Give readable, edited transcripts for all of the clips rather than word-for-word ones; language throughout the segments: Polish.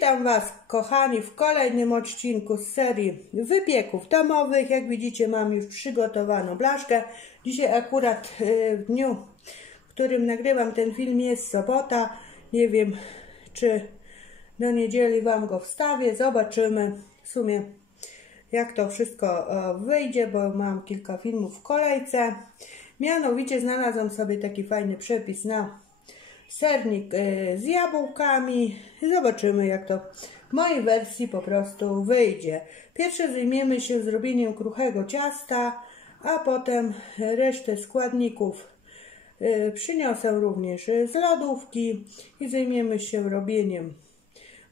Witam Was, kochani, w kolejnym odcinku z serii wypieków domowych. Jak widzicie, mam już przygotowaną blaszkę. Dzisiaj akurat w dniu, w którym nagrywam ten film, jest sobota. Nie wiem, czy do niedzieli Wam go wstawię. Zobaczymy w sumie, jak to wszystko wyjdzie, bo mam kilka filmów w kolejce. Mianowicie znalazłam sobie taki fajny przepis na sernik z jabłkami. Zobaczymy, jak to w mojej wersji po prostu wyjdzie. Pierwsze zajmiemy się zrobieniem kruchego ciasta, a potem resztę składników przyniosę również z lodówki i zajmiemy się robieniem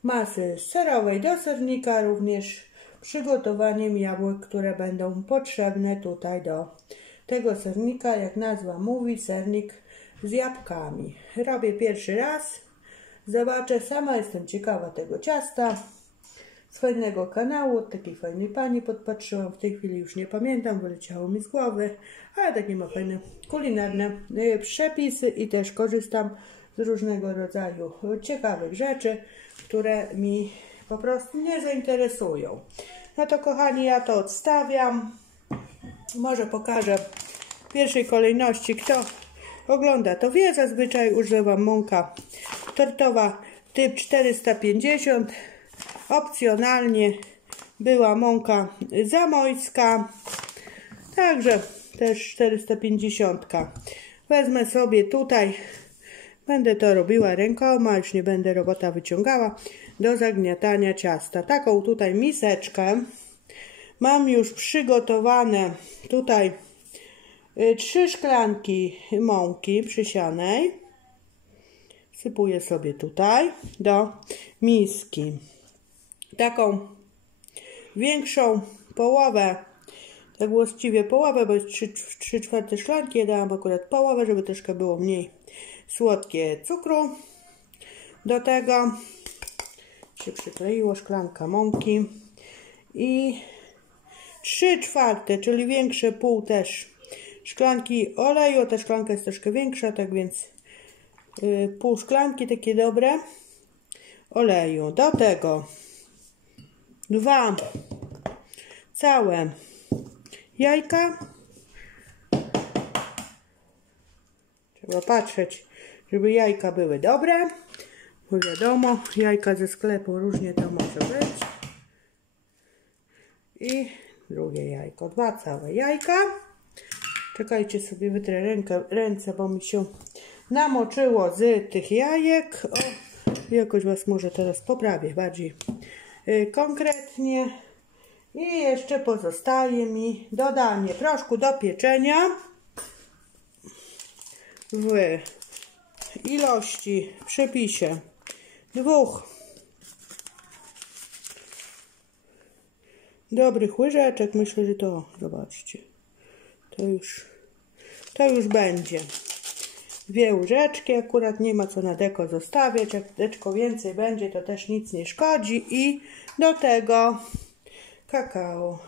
masy serowej do sernika, również przygotowaniem jabłek, które będą potrzebne tutaj do tego sernika. Jak nazwa mówi, sernik z jabłkami. Robię pierwszy raz. Zobaczę. Sama jestem ciekawa tego ciasta. Z fajnego kanału, od takiej fajnej pani podpatrzyłam. W tej chwili już nie pamiętam, wyleciało mi z głowy. Ale takie ma fajne kulinarne przepisy i też korzystam z różnego rodzaju ciekawych rzeczy, które mi po prostu nie zainteresują. No to, kochani, ja to odstawiam. Może pokażę w pierwszej kolejności, kto ogląda, to wie, zazwyczaj używam mąka tortowa typ 450. Opcjonalnie była mąka zamojska, także też 450. Wezmę sobie tutaj, będę to robiła rękoma, już nie będę robota wyciągała, do zagniatania ciasta. Taką tutaj miseczkę. Mam już przygotowane tutaj 3 szklanki mąki przysianej. Wsypuję sobie tutaj do miski. Taką większą połowę, tak właściwie połowę, bo jest 3/4 szklanki. Ja dałam akurat połowę, żeby troszkę było mniej słodkie cukru. Do tego się przykleiło szklanka mąki i 3/4, czyli większe pół też szklanki oleju. Ta szklanka jest troszkę większa, tak więc pół szklanki takie dobre oleju. Do tego 2 całe jajka. Trzeba patrzeć, żeby jajka były dobre, bo wiadomo, jajka ze sklepu różnie to może być. I drugie jajko, 2 całe jajka. Czekajcie, sobie wytrę ręce, bo mi się namoczyło z tych jajek. O, jakoś Was może teraz poprawię bardziej konkretnie. I jeszcze pozostaje mi dodanie proszku do pieczenia w ilości, w przepisie 2 dobrych łyżeczek. Myślę, że to, zobaczcie, to już będzie 2 łyżeczki. Akurat nie ma co na deko zostawiać. Jak deczko więcej będzie, to też nic nie szkodzi. I do tego kakao.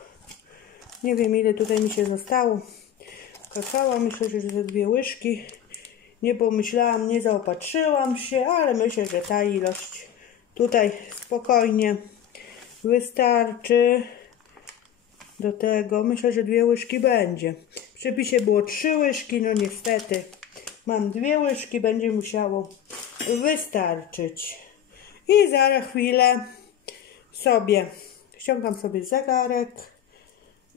Nie wiem, ile tutaj mi się zostało kakao. Myślę, że za 2 łyżki. Nie pomyślałam, nie zaopatrzyłam się, ale myślę, że ta ilość tutaj spokojnie wystarczy. Do tego myślę, że 2 łyżki będzie. W przepisie było 3 łyżki, no niestety mam 2 łyżki, będzie musiało wystarczyć. I za chwilę sobie ściągam sobie zegarek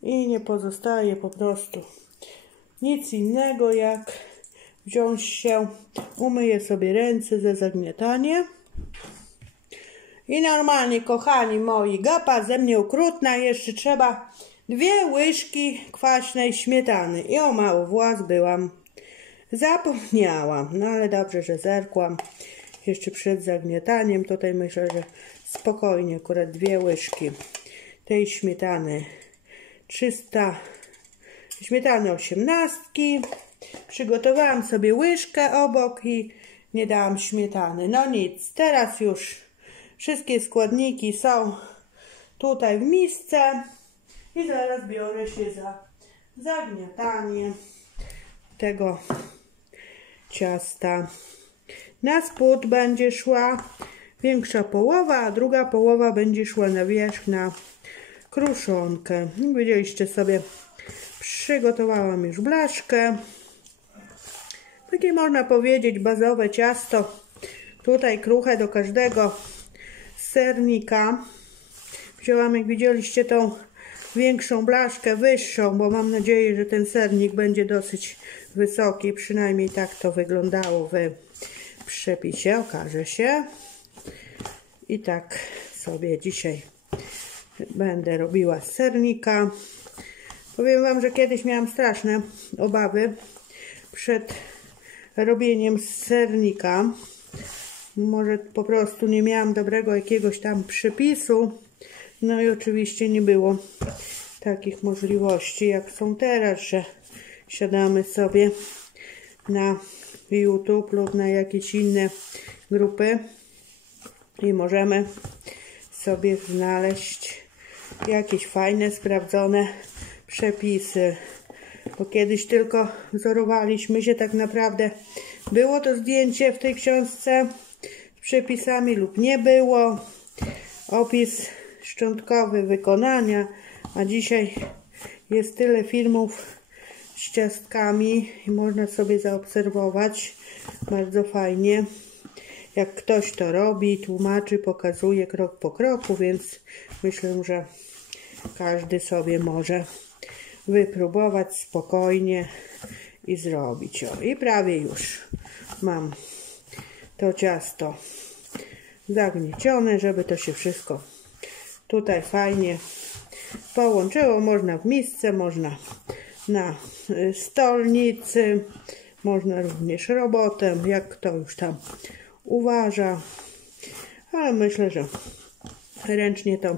i nie pozostaje po prostu nic innego, jak wziąć się, umyję sobie ręce za zagniatanie. I normalnie, kochani moi, gapa ze mnie okrutna, jeszcze trzeba 2 łyżki kwaśnej śmietany. I o mało włos byłam. Zapomniałam. No ale dobrze, że zerkłam jeszcze przed zagniataniem. Tutaj myślę, że spokojnie, akurat 2 łyżki tej śmietany. 300 śmietany 18. Przygotowałam sobie łyżkę obok i nie dałam śmietany. No nic, teraz już wszystkie składniki są tutaj w misce i zaraz biorę się za zagniatanie tego ciasta. Na spód będzie szła większa połowa, a druga połowa będzie szła na wierzch na kruszonkę. Widzieliście sobie, przygotowałam już blaszkę. Takie można powiedzieć bazowe ciasto. Tutaj kruche do każdego sernika. Wzięłam, jak widzieliście, tą większą blaszkę, wyższą, bo mam nadzieję, że ten sernik będzie dosyć wysoki. Przynajmniej tak to wyglądało w przepisie, okaże się. I tak sobie dzisiaj będę robiła z sernika. Powiem wam, że kiedyś miałam straszne obawy przed robieniem z sernika. Może po prostu nie miałam dobrego jakiegoś tam przepisu. No i oczywiście nie było takich możliwości jak są teraz, że siadamy sobie na YouTube lub na jakieś inne grupy i możemy sobie znaleźć jakieś fajne, sprawdzone przepisy. Bo kiedyś tylko wzorowaliśmy się tak naprawdę. Było to zdjęcie w tej książce z przepisami lub nie było. Opis szczątkowy wykonania, a dzisiaj jest tyle filmów z ciastkami i można sobie zaobserwować bardzo fajnie, jak ktoś to robi, tłumaczy, pokazuje krok po kroku, więc myślę, że każdy sobie może wypróbować spokojnie i zrobić. O, i prawie już mam to ciasto zagniecione, żeby to się wszystko tutaj fajnie połączyło. Można w misce, można na stolnicy, można również robotem, jak kto już tam uważa, ale myślę, że ręcznie to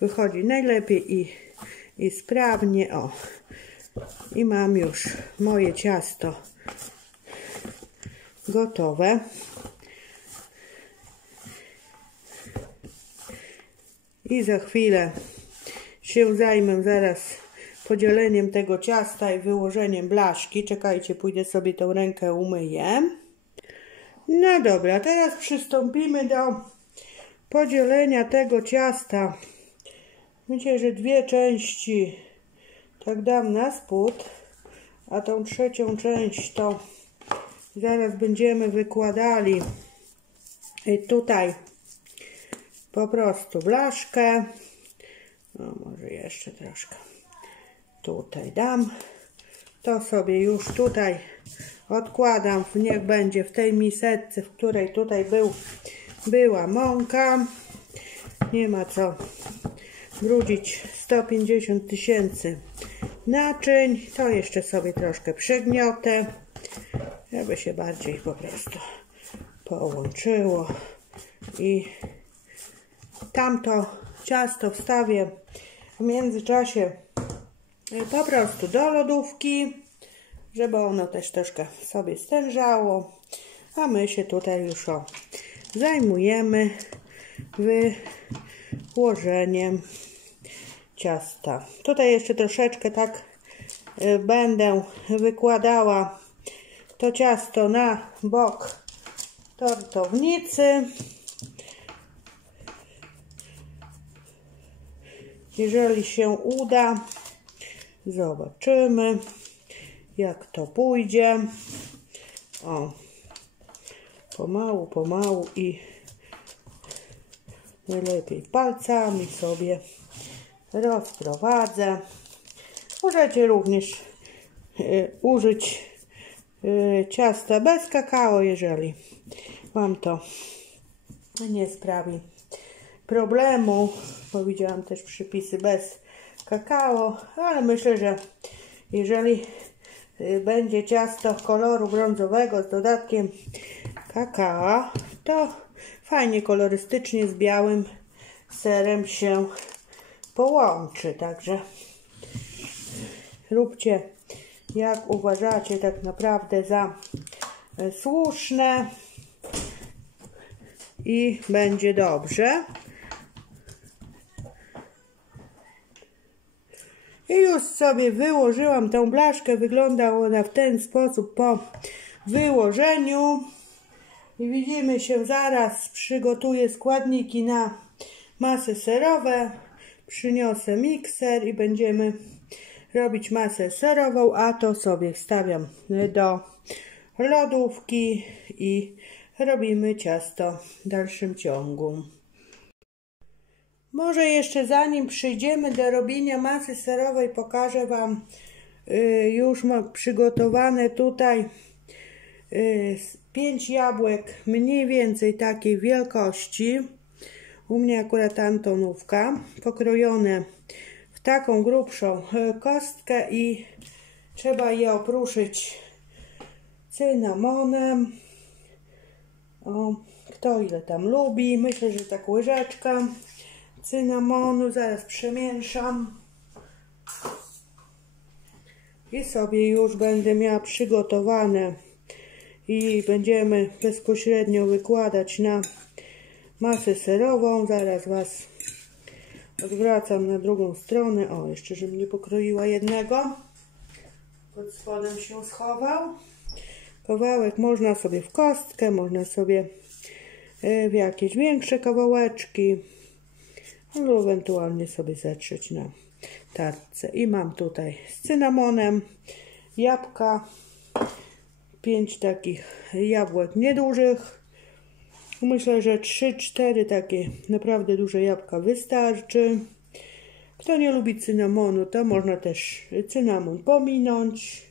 wychodzi najlepiej i sprawnie. O, i mam już moje ciasto gotowe. I za chwilę się zajmę zaraz podzieleniem tego ciasta i wyłożeniem blaszki. Czekajcie, pójdę sobie tą rękę umyję. No dobra, teraz przystąpimy do podzielenia tego ciasta. Myślę, że dwie części tak dam na spód, a tą trzecią część to zaraz będziemy wykładali tutaj po prostu blaszkę. No może jeszcze troszkę tutaj dam. To sobie już tutaj odkładam. Niech będzie w tej miseczce, w której tutaj była mąka. Nie ma co brudzić 150 000 naczyń. To jeszcze sobie troszkę przegniotę, żeby się bardziej po prostu połączyło. I tamto ciasto wstawię w międzyczasie po prostu do lodówki, żeby ono też troszkę sobie stężało, a my się tutaj już zajmujemy wyłożeniem ciasta. Tutaj jeszcze troszeczkę tak będę wykładała to ciasto na bok tortownicy. Jeżeli się uda, zobaczymy, jak to pójdzie. O, pomału i najlepiej palcami sobie rozprowadzę. Możecie również użyć ciasta bez kakao, jeżeli wam to nie sprawi problemu, bo widziałam też przepisy bez kakao, ale myślę, że jeżeli będzie ciasto koloru brązowego z dodatkiem kakao, to fajnie kolorystycznie z białym serem się połączy. Także róbcie jak uważacie tak naprawdę za słuszne i będzie dobrze. I już sobie wyłożyłam tą blaszkę. Wygląda ona w ten sposób po wyłożeniu. I widzimy się zaraz. Przygotuję składniki na masę serową. Przyniosę mikser i będziemy robić masę serową, a to sobie wstawiam do lodówki i robimy ciasto w dalszym ciągu. Może jeszcze zanim przejdziemy do robienia masy serowej, pokażę Wam, już mam przygotowane tutaj 5 jabłek mniej więcej takiej wielkości. U mnie akurat Antonówka, pokrojone w taką grubszą kostkę i trzeba je opruszyć cynamonem. O, kto ile tam lubi, myślę, że tak łyżeczka cynamonu. Zaraz przemieszam i sobie już będę miała przygotowane i będziemy bezpośrednio wykładać na masę serową. Zaraz Was odwracam na drugą stronę. O, jeszcze żebym nie pokroiła jednego. Pod spodem się schował. Kawałek można sobie w kostkę, można sobie w jakieś większe kawałeczki, albo ewentualnie sobie zetrzeć na tarce. I mam tutaj z cynamonem jabłka, 5 takich jabłek niedużych. Myślę, że 3-4 takie naprawdę duże jabłka wystarczy. Kto nie lubi cynamonu, to można też cynamon pominąć.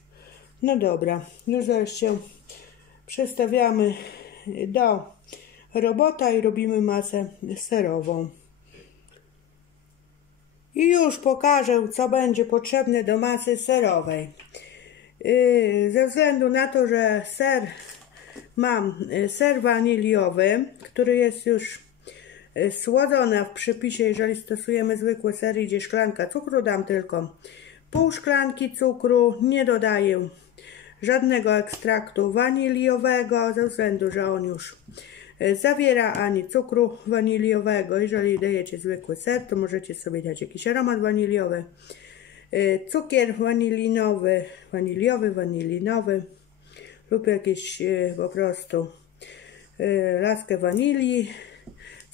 No dobra, już zaraz się przestawiamy do robota i robimy masę serową. I już pokażę, co będzie potrzebne do masy serowej. Ze względu na to, że mam ser waniliowy, który jest już słodzony, w przepisie, jeżeli stosujemy zwykły ser, idzie szklanka cukru, dam tylko pół szklanki cukru, nie dodaję żadnego ekstraktu waniliowego, ze względu, że on już zawiera ani cukru waniliowego. Jeżeli dajecie zwykły ser, to możecie sobie dać jakiś aromat waniliowy, cukier wanilinowy lub jakieś po prostu laskę wanilii,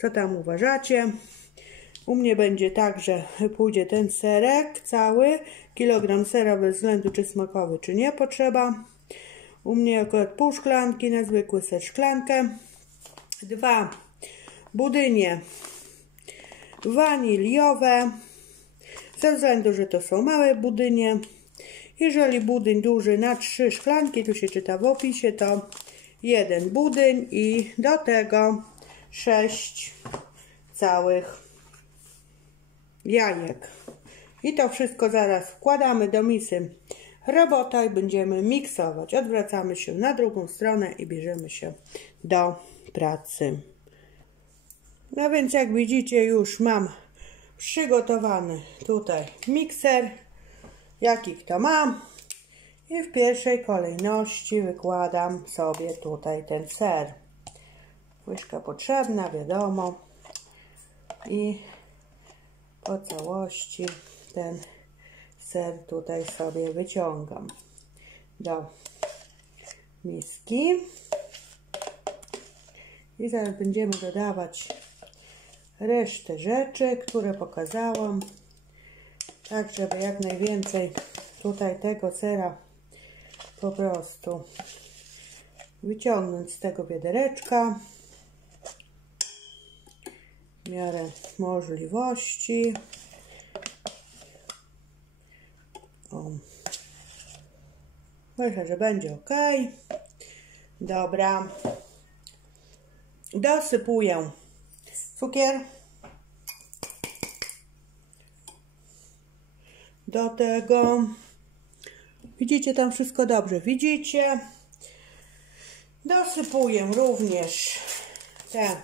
co tam uważacie. U mnie będzie tak, że pójdzie ten serek cały, kilogram sera bez względu czy smakowy, czy nie potrzeba. U mnie akurat pół szklanki, na zwykły ser szklankę. 2 budynie waniliowe, ze względu, że to są małe budynie. Jeżeli budyń duży na 3 szklanki, tu się czyta w opisie, to 1 budyń i do tego 6 całych jajek. I to wszystko zaraz wkładamy do misy robota i będziemy miksować. Odwracamy się na drugą stronę i bierzemy się do pracy. No więc jak widzicie, już mam przygotowany tutaj mikser, jaki kto ma. I w pierwszej kolejności wykładam sobie tutaj ten ser. Łyżka potrzebna, wiadomo. I po całości ten ser tutaj sobie wyciągam do miski. I zaraz będziemy dodawać resztę rzeczy, które pokazałam, tak żeby jak najwięcej tutaj tego sera po prostu wyciągnąć z tego wiadereczka w miarę możliwości. O. Myślę, że będzie ok. Dobra. Dosypuję cukier. Do tego, widzicie, tam wszystko dobrze widzicie. Dosypuję również te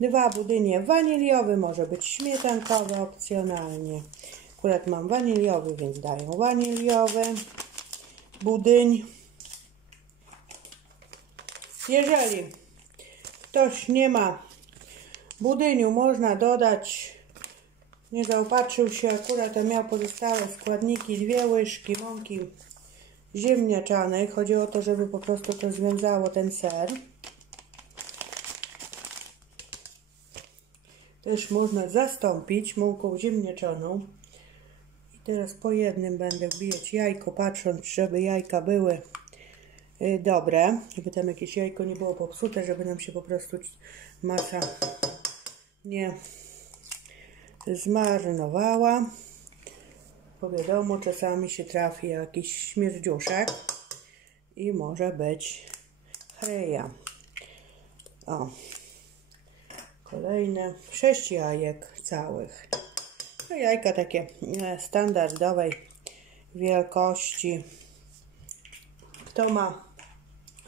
2 budynie waniliowe, może być śmietankowe opcjonalnie. Akurat mam waniliowy, więc daję waniliowy budyń. Jeżeli ktoś nie ma budyniu, można dodać, nie zaopatrzył się akurat, a miał pozostałe składniki, 2 łyżki mąki ziemniaczanej. Chodzi o to, żeby po prostu to związało ten ser. też można zastąpić mąką ziemniaczaną. I teraz po jednym będę wbijać jajko, patrząc, żeby jajka były dobre, żeby tam jakieś jajko nie było popsute, żeby nam się po prostu masa nie zmarnowała. Bo wiadomo, czasami się trafi jakiś śmierdziuszek i może być chreja. O, kolejne 6 jajek całych. No, jajka takie standardowej wielkości. Kto ma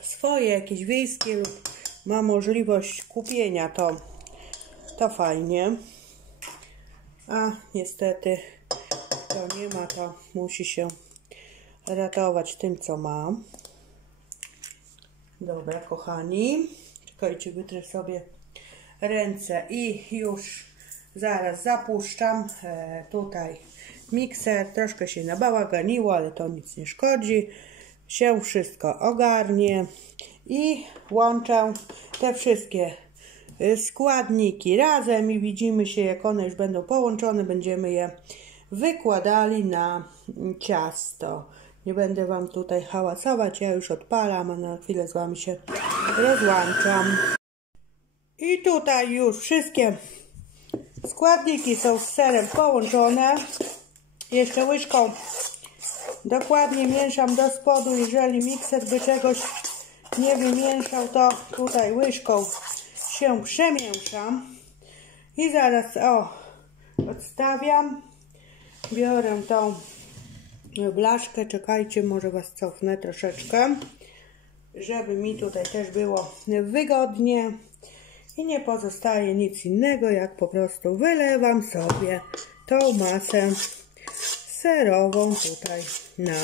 swoje jakieś wiejskie lub ma możliwość kupienia, to fajnie. A niestety kto nie ma, to musi się ratować tym, co ma. Dobra, kochani, czekajcie, wytrę sobie ręce i już zaraz zapuszczam tutaj mikser. Troszkę się nabałaganiło, ale to nic nie szkodzi. Się wszystko ogarnie i łączę te wszystkie składniki razem i widzimy się, jak one już będą połączone, będziemy je wykładali na ciasto. Nie będę Wam tutaj hałasować, ja już odpalam, a na chwilę z Wami się rozłączam. I tutaj już wszystkie składniki są z serem połączone. Jeszcze łyżką dokładnie mieszam do spodu. Jeżeli mikser by czegoś nie wymieszał, to tutaj łyżką się przemieszam. I zaraz odstawiam. Biorę tą blaszkę. Czekajcie, może Was cofnę troszeczkę, żeby mi tutaj też było wygodnie. I nie pozostaje nic innego, jak po prostu wylewam sobie tą masę serową tutaj na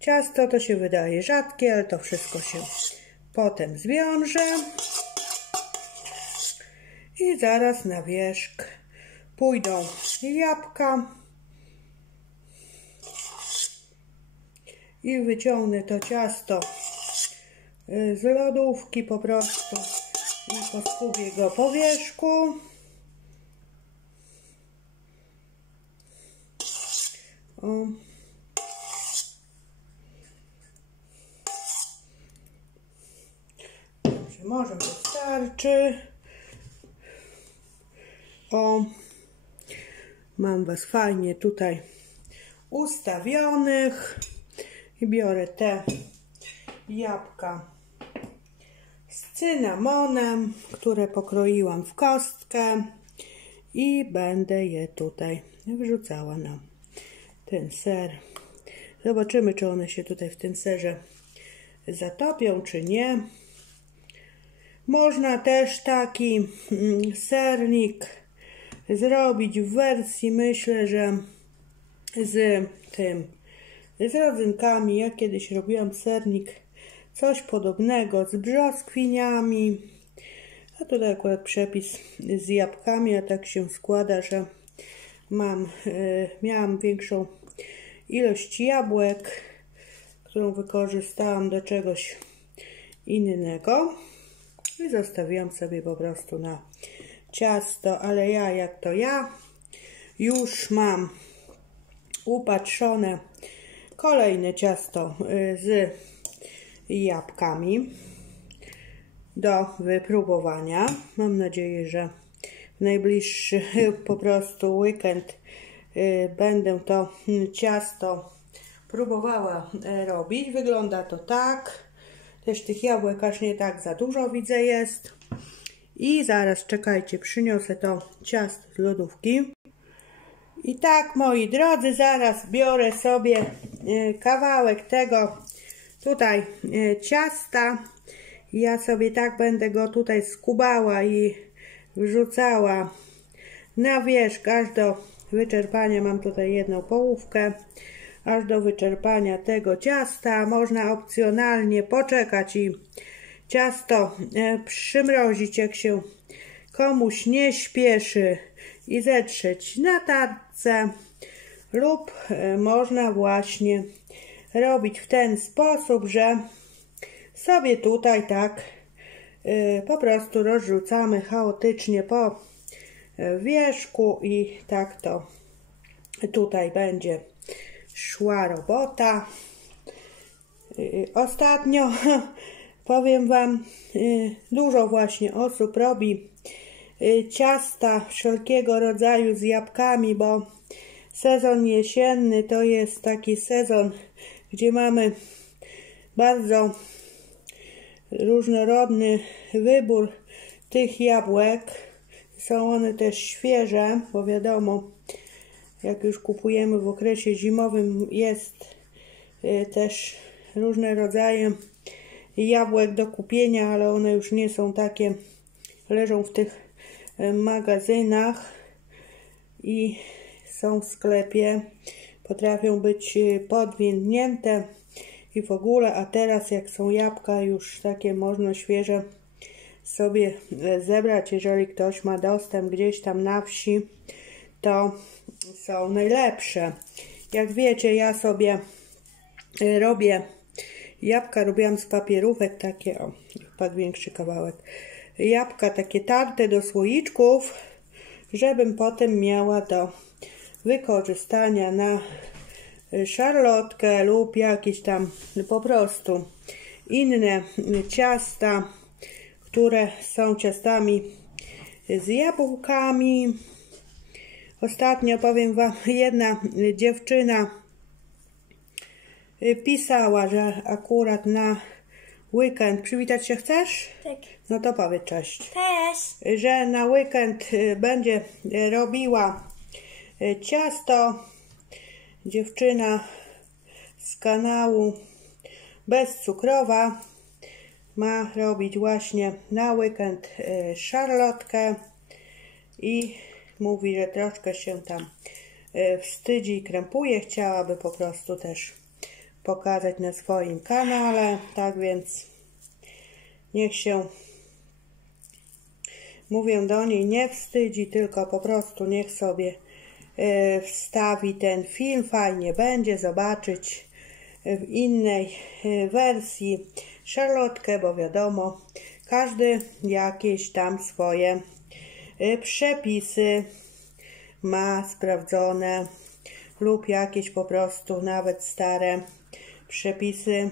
ciasto. To się wydaje rzadkie, ale to wszystko się potem zwiąże. I zaraz na wierzch pójdą jabłka. I wyciągnę to ciasto z lodówki po prostu i poskubię go po wierzchu. O. Dobrze, może wystarczy. O, mam Was fajnie tutaj ustawionych i biorę te jabłka z cynamonem, które pokroiłam w kostkę i będę je tutaj wrzucała na ten ser. Zobaczymy, czy one się tutaj w tym serze zatopią, czy nie. Można też taki sernik zrobić w wersji, myślę, że z rodzynkami. Ja kiedyś robiłam sernik coś podobnego z brzoskwiniami, a tutaj akurat przepis z jabłkami, a tak się składa, że miałam większą ilość jabłek, którą wykorzystałam do czegoś innego i zostawiłam sobie po prostu na ciasto, ale ja już mam upatrzone kolejne ciasto z jabłkami do wypróbowania. Mam nadzieję, że w najbliższy po prostu weekend będę to ciasto próbowała robić. Wygląda to tak. Też tych jabłek aż nie tak za dużo widzę jest. I zaraz, czekajcie, przyniosę to ciasto z lodówki. I tak, moi drodzy, zaraz biorę sobie kawałek tego tutaj ciasta. Ja sobie tak będę go tutaj skubała i wrzucała na wierzch aż do wyczerpania. Mam tutaj jedną połówkę. Aż do wyczerpania tego ciasta. Można opcjonalnie poczekać i ciasto przymrozić, jak się komuś nie śpieszy, i zetrzeć na tarce, lub można właśnie robić w ten sposób, że sobie tutaj tak po prostu rozrzucamy chaotycznie po wierzchu i tak to tutaj będzie szła robota. Ostatnio powiem Wam, dużo właśnie osób robi ciasta wszelkiego rodzaju z jabłkami, bo sezon jesienny to jest taki sezon, gdzie mamy bardzo różnorodny wybór tych jabłek. Są one też świeże, bo wiadomo, jak już kupujemy w okresie zimowym, jest też różne rodzaje jabłek do kupienia, ale one już nie są takie, leżą w tych magazynach i są w sklepie, potrafią być podwiędnięte i w ogóle, a teraz jak są jabłka już takie można świeże sobie zebrać, jeżeli ktoś ma dostęp gdzieś tam na wsi, to są najlepsze. Jak wiecie, ja sobie robię jabłka, robiłam z papierówek takie, o, wpadł większy kawałek, jabłka takie tarte do słoiczków, żebym potem miała do wykorzystania na szarlotkę lub jakieś tam po prostu inne ciasta, które są ciastami z jabłkami. Ostatnio, powiem Wam, jedna dziewczyna pisała, że akurat na weekend, przywitać się chcesz? Tak. No to powiedz cześć. Cześć. Że na weekend będzie robiła ciasto. Dziewczyna z kanału Bezcukrowa ma robić właśnie na weekend szarlotkę i mówi, że troszkę się tam wstydzi i krępuje. Chciałaby po prostu też pokazać na swoim kanale, tak więc niech się, mówię do niej, nie wstydzi, tylko po prostu niech sobie wstawi ten film, fajnie będzie zobaczyć w innej wersji szarlotkę, bo wiadomo, każdy jakieś tam swoje przepisy ma sprawdzone lub jakieś po prostu nawet stare przepisy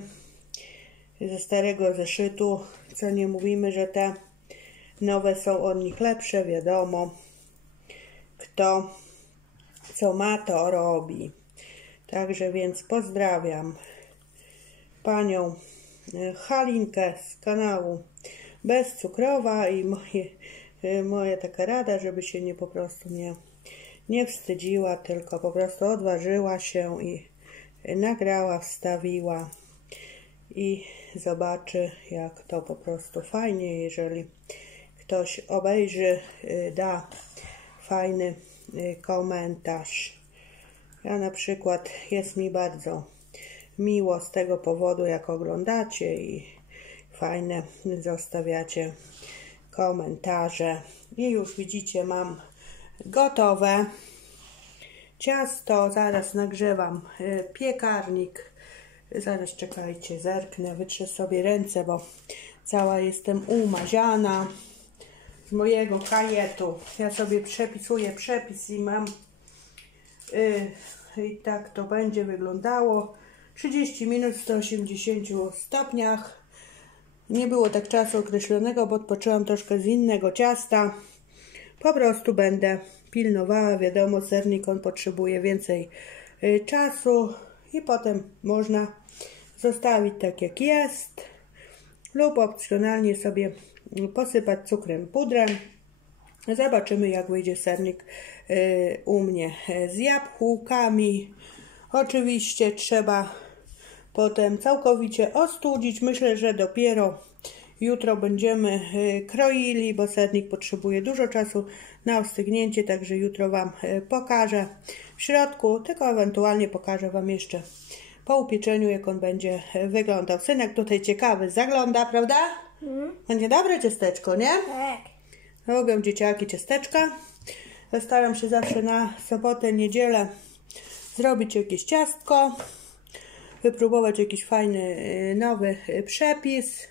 ze starego zeszytu, co nie mówimy, że te nowe są od nich lepsze, wiadomo, kto co ma, to robi. Także więc pozdrawiam panią Halinkę z kanału Bezcukrowa i moja taka rada, żeby się po prostu nie wstydziła, tylko po prostu odważyła się i nagrała, wstawiła i zobaczy, jak to po prostu fajnie, jeżeli ktoś obejrzy, da fajny komentarz. Ja na przykład jest mi bardzo miło z tego powodu, jak oglądacie i fajne zostawiacie komentarze. I już widzicie, mam gotowe ciasto. Zaraz nagrzewam piekarnik. Zaraz czekajcie, zerknę, wytrzę sobie ręce, bo cała jestem umaziana z mojego kajetu. Ja sobie przepisuję przepis i mam i tak to będzie wyglądało. 30 minut w 180 stopniach. Nie było tak czasu określonego, bo odpoczęłam troszkę z innego ciasta. Po prostu będę pilnowała. Wiadomo, sernik on potrzebuje więcej czasu i potem można zostawić tak jak jest lub opcjonalnie sobie posypać cukrem, pudrem. Zobaczymy, jak wyjdzie sernik u mnie z jabłkami. Oczywiście trzeba potem całkowicie ostudzić. Myślę, że dopiero jutro będziemy kroili, bo sernik potrzebuje dużo czasu na ostygnięcie, także jutro Wam pokażę w środku, tylko ewentualnie pokażę Wam jeszcze po upieczeniu, jak on będzie wyglądał. Synek tutaj ciekawy zagląda, prawda? Będzie dobre ciasteczko, nie? Tak. Lubią dzieciaki ciasteczka. Staram się zawsze na sobotę, niedzielę zrobić jakieś ciastko, wypróbować jakiś fajny, nowy przepis.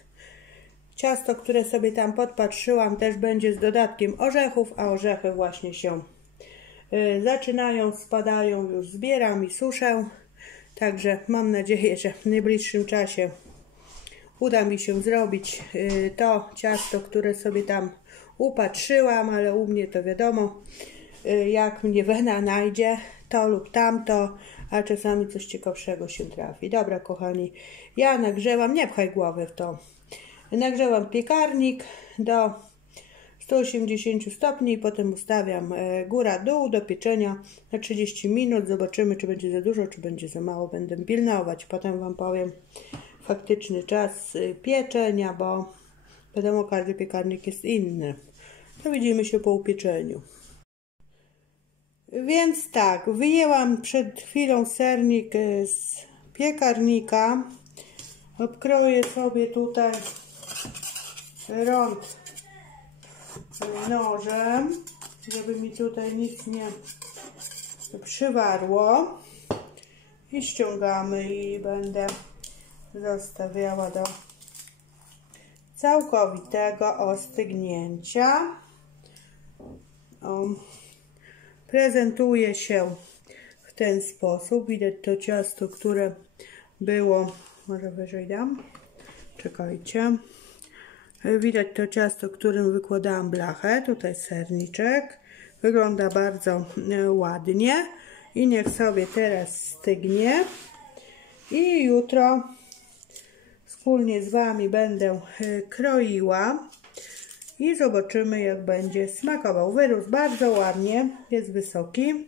Ciasto, które sobie tam podpatrzyłam, też będzie z dodatkiem orzechów, a orzechy właśnie się zaczynają, spadają, już zbieram i suszę. Także mam nadzieję, że w najbliższym czasie uda mi się zrobić to ciasto, które sobie tam upatrzyłam, ale u mnie to wiadomo, jak mnie wena najdzie, to lub tamto, a czasami coś ciekawszego się trafi. Dobra, kochani, ja nagrzewam, nie pchaj głowy w to, nagrzewam piekarnik do 180 stopni i potem ustawiam góra-dół do pieczenia na 30 minut. Zobaczymy, czy będzie za dużo, czy będzie za mało. Będę pilnować. Potem Wam powiem faktyczny czas pieczenia, bo wiadomo, każdy piekarnik jest inny. To widzimy się po upieczeniu. Więc tak, wyjęłam przed chwilą sernik z piekarnika. Obkroję sobie tutaj rąd nożem, żeby mi tutaj nic nie przywarło, i ściągamy i będę zostawiała do całkowitego ostygnięcia. Prezentuje się w ten sposób. Widać to ciasto, które było, może wyżej dam, czekajcie. Widać to ciasto, którym wykładałam blachę. Tutaj serniczek. Wygląda bardzo ładnie. I niech sobie teraz stygnie. I jutro wspólnie z Wami będę kroiła. I zobaczymy, jak będzie smakował. Wyrósł bardzo ładnie. Jest wysoki.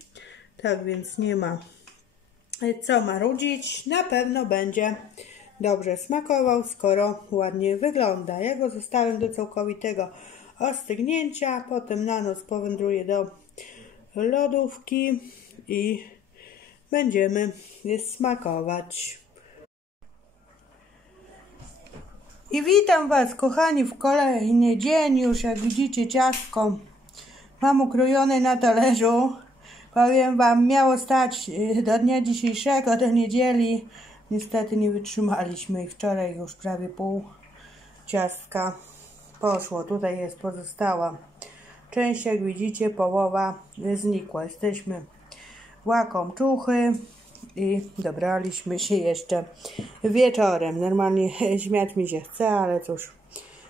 Tak więc nie ma co marudzić. Na pewno będzie dobrze smakował, skoro ładnie wygląda. Ja go zostawiam do całkowitego ostygnięcia, potem na noc powędruje do lodówki i będziemy smakować. I witam Was, kochani, w kolejny dzień. Już jak widzicie, ciastko mam ukrojone na talerzu. Powiem Wam, miało stać do dnia dzisiejszego, do niedzieli. Niestety nie wytrzymaliśmy i wczoraj już prawie pół ciastka poszło. Tutaj jest pozostała część, jak widzicie, połowa znikła. Jesteśmy łakomczuchy i dobraliśmy się jeszcze wieczorem. Normalnie śmiać mi się chce, ale cóż,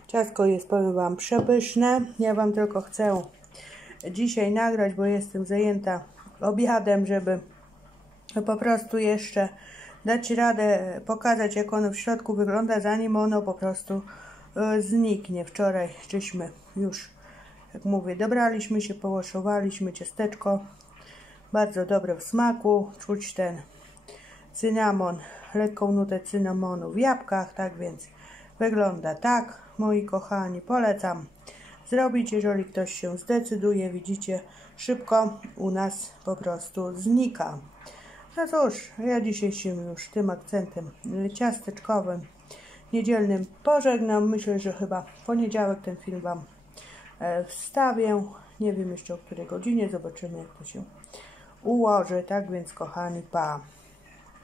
ciastko jest, powiem Wam, przepyszne. Ja Wam tylko chcę dzisiaj nagrać, bo jestem zajęta obiadem, żeby po prostu jeszcze dać radę pokazać, jak ono w środku wygląda, zanim ono po prostu zniknie. Wczoraj żeśmy już, jak mówię, dobraliśmy się, połoszowaliśmy ciasteczko. Bardzo dobre w smaku. Czuć ten cynamon, lekką nutę cynamonu w jabłkach. Tak więc wygląda tak, moi kochani. Polecam zrobić, jeżeli ktoś się zdecyduje. Widzicie, szybko u nas po prostu znika. No cóż, ja dzisiaj się już tym akcentem ciasteczkowym niedzielnym pożegnam. Myślę, że chyba w poniedziałek ten film Wam wstawię. Nie wiem jeszcze o której godzinie. Zobaczymy, jak to się ułoży. Tak więc, kochani, pa!